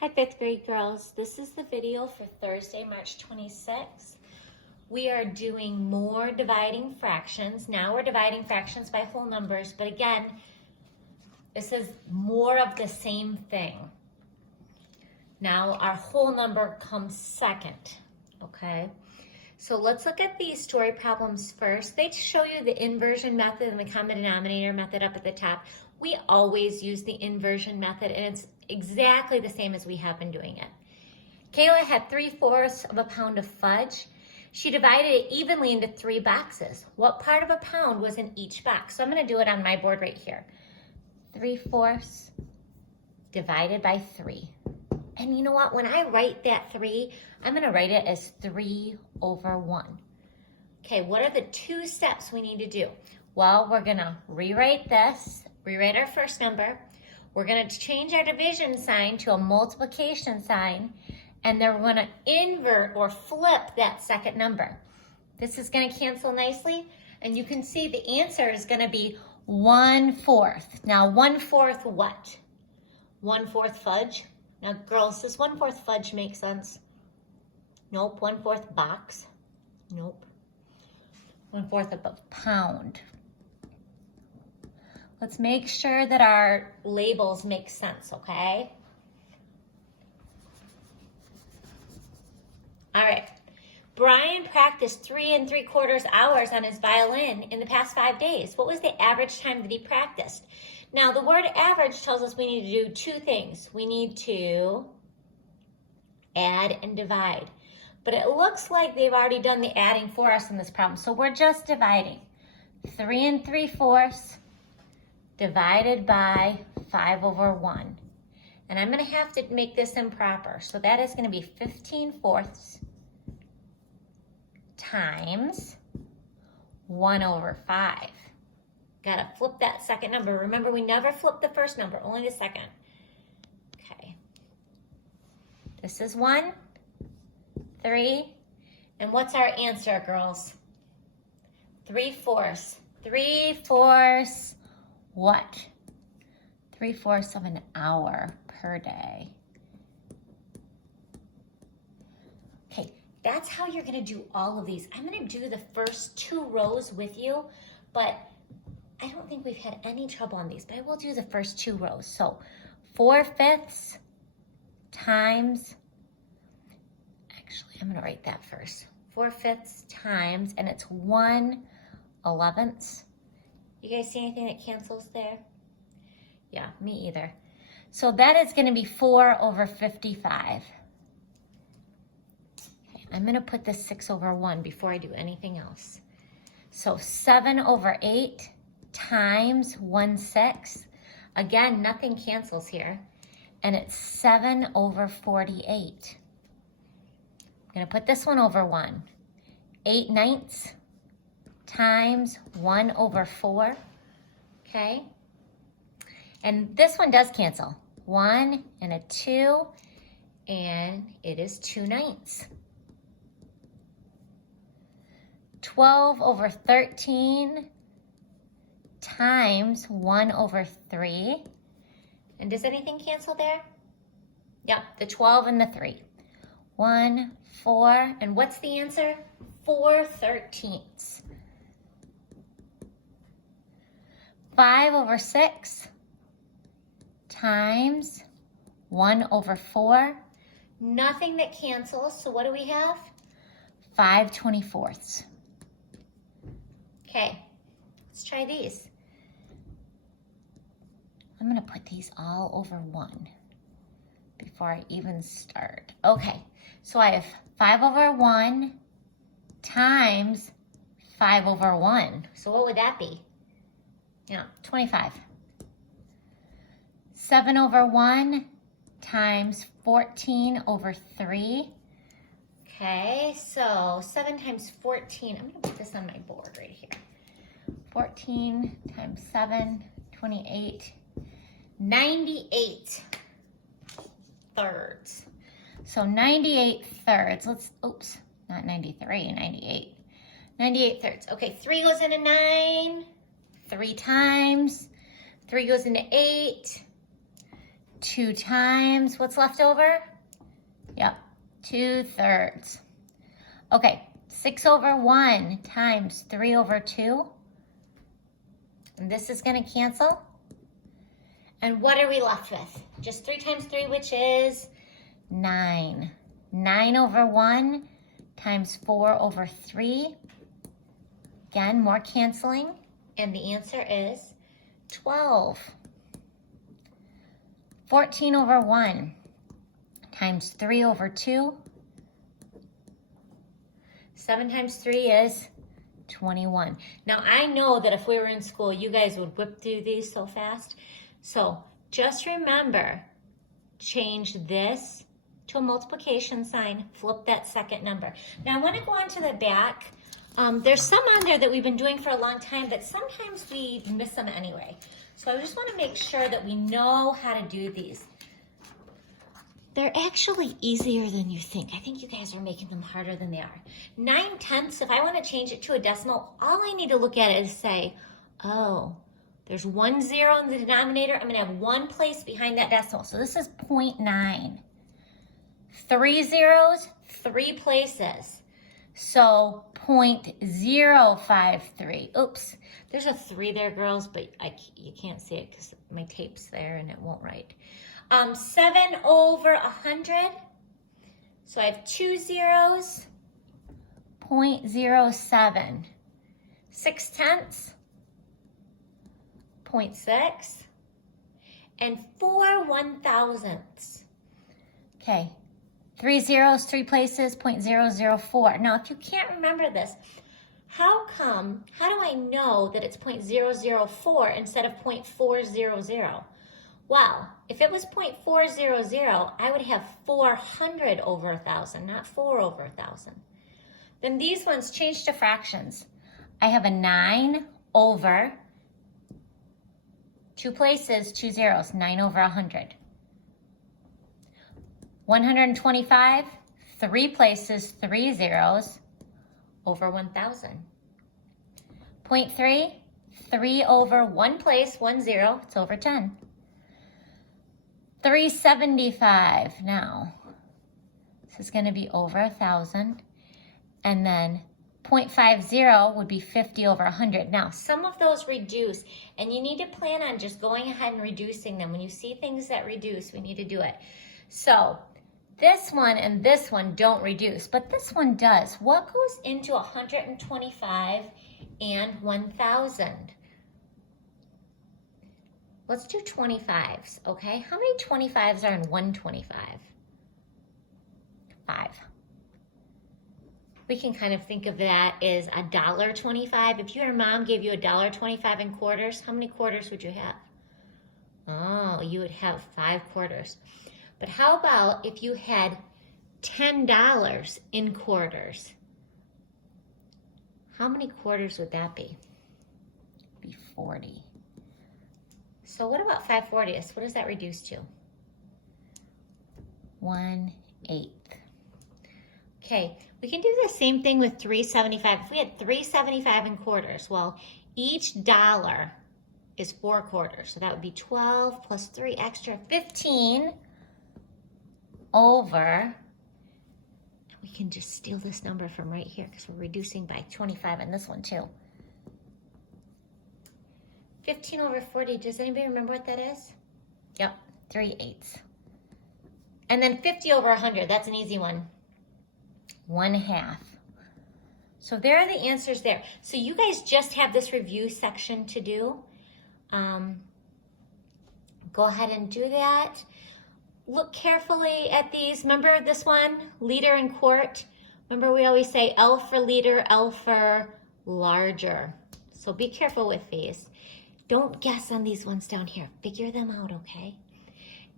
Hi, fifth grade girls. This is the video for Thursday, March 26th. We are doing more dividing fractions. Now we're dividing fractions by whole numbers, but again, this is more of the same thing. Now our whole number comes second, okay? So let's look at these story problems first. They show you the inversion method and the common denominator method up at the top. We always use the inversion method, and it's exactly the same as we have been doing it. Kayla had 3/4 of a pound of fudge. She divided it evenly into 3 boxes. What part of a pound was in each box? So I'm going to do it on my board right here. 3/4 divided by 3. And you know what? When I write that 3, I'm going to write it as 3/1. Okay, what are the 2 steps we need to do? Well, we're going to rewrite this, rewrite our first number. We're going to change our division sign to a multiplication sign, and then we're going to invert or flip that second number. This is going to cancel nicely, and you can see the answer is going to be 1/4. Now, 1/4 what? 1/4 fudge? Now, girls, does 1/4 fudge make sense? Nope. 1/4 box? Nope. 1/4 of a pound. Let's make sure that our labels make sense, okay? All right. Brian practiced 3 3/4 hours on his violin in the past 5 days. What was the average time that he practiced? Now, the word average tells us we need to do 2 things. We need to add and divide. But it looks like they've already done the adding for us in this problem. So we're just dividing. 3 3/4 divided by 5/1. And I'm going to have to make this improper. So that is going to be 15/4 times 1/5. Got to flip that second number. Remember, we never flip the first number, only the second. Okay. This is 1, 3. And what's our answer, girls? 3/4. 3/4 what? 3/4 of an hour per day. Okay, that's how you're going to do all of these. I'm going to do the first 2 rows with you, but I don't think we've had any trouble on these, but I will do the first 2 rows. So 4/5 times, actually, I'm going to write that first. 4/5 times, and it's 1/11. You guys see anything that cancels there? Yeah, me either. So that is going to be 4/55. Okay, I'm going to put this 6/1 before I do anything else. So 7/8 times 1/6. Again, nothing cancels here. And it's 7/48. I'm going to put this one over 1. 8/9 times 1/4. Okay? And this one does cancel. 1 and a 2, and it is 2/9. 12/13 times 1/3. And does anything cancel there? Yep, the 12 and the 3. 1, 4, and what's the answer? 4/13. 5/6 times 1/4. Nothing that cancels, so what do we have? 5/24. Okay, let's try these. I'm going to put these all over 1 before I even start. Okay, so I have 5/1 times 5/1. So what would that be? Yeah, 25. 7/1 times 14/3. Okay, so 7 times 14. I'm going to put this on my board right here. 14 times 7, 28. 98 thirds. So 98 thirds. Let's, oops, not 93, 98. 98 thirds. Okay, 3 goes into 9 3 times. 3 goes into 8. 2 times what's left over? Yep, 2/3. Okay, 6 over 1 times 3 over 2. And this is going to cancel. And what are we left with? Just 3 times 3, which is 9. 9 over 1 times 4 over 3. Again, more canceling. And the answer is 12. 14 over 1 times 3 over 2. 7 times 3 is 21. Now, I know that if we were in school, you guys would whip through these so fast. So just remember, change this to a multiplication sign, flip that second number. Now, I want to go on to the back. There's some on there that we've been doing for a long time, but sometimes we miss them anyway. So I just want to make sure that we know how to do these. They're actually easier than you think. I think you guys are making them harder than they are. 9/10, if I want to change it to a decimal, all I need to look at it is say, oh, there's 1 0 in the denominator. I'm going to have 1 place behind that decimal. So this is 0.9. 3 zeros, 3 places. So 0.053. Oops, there's a 3 there, girls, but you can't see it because my tape's there and it won't write. 7 over 100. So I have 2 zeros. 0.07. 6/10. 0.6. And 4 1,000ths. Okay. 3 zeros, 3 places, 0.004. Now, if you can't remember this, how do I know that it's 0.004 instead of 0.400? Well, if it was 0.400, I would have 400 over 1,000, not 4 over 1,000. Then these ones change to fractions. I have a 9 over 2 places, 2 zeros, 9 over 100. 125, 3 places, 3 zeros, over 1,000. 0.3, 3 over 1 place, 1 0, it's over 10. 375 now. This is going to be over 1,000. And then 0.50 would be 50 over 100. Now, some of those reduce, and you need to plan on just going ahead and reducing them. When you see things that reduce, we need to do it. So this one and this one don't reduce, but this one does. What goes into 125 and 1,000? Let's do 25s, okay? How many 25s are in 125? 5. We can kind of think of that as $1.25. If your mom gave you $1.25 in quarters, how many quarters would you have? Oh, you would have 5 quarters. But how about if you had $10 in quarters? How many quarters would that be? It'd be 40. So what about 5/40? What does that reduce to? 1/8. Okay, we can do the same thing with 375. If we had 375 in quarters, well, each dollar is 4 quarters. So that would be 12 plus 3 extra, 15 over, we can just steal this number from right here because we're reducing by 25 in this one too. 15 over 40, does anybody remember what that is? Yep, 3/8. And then 50 over 100, that's an easy one. 1/2. So there are the answers there. So you guys just have this review section to do. Go ahead and do that. Look carefully at these. Remember this one, liter and quart? Remember we always say L for liter, L for larger. So be careful with these. Don't guess on these ones down here. Figure them out, okay?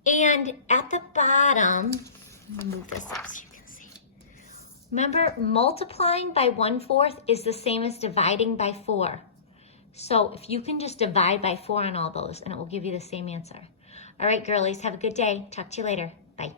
And at the bottom, let me move this up so you can see. Remember, multiplying by 1/4 is the same as dividing by 4. So if you can just divide by 4 on all those, and it will give you the same answer. All right, girlies, have a good day. Talk to you later. Bye.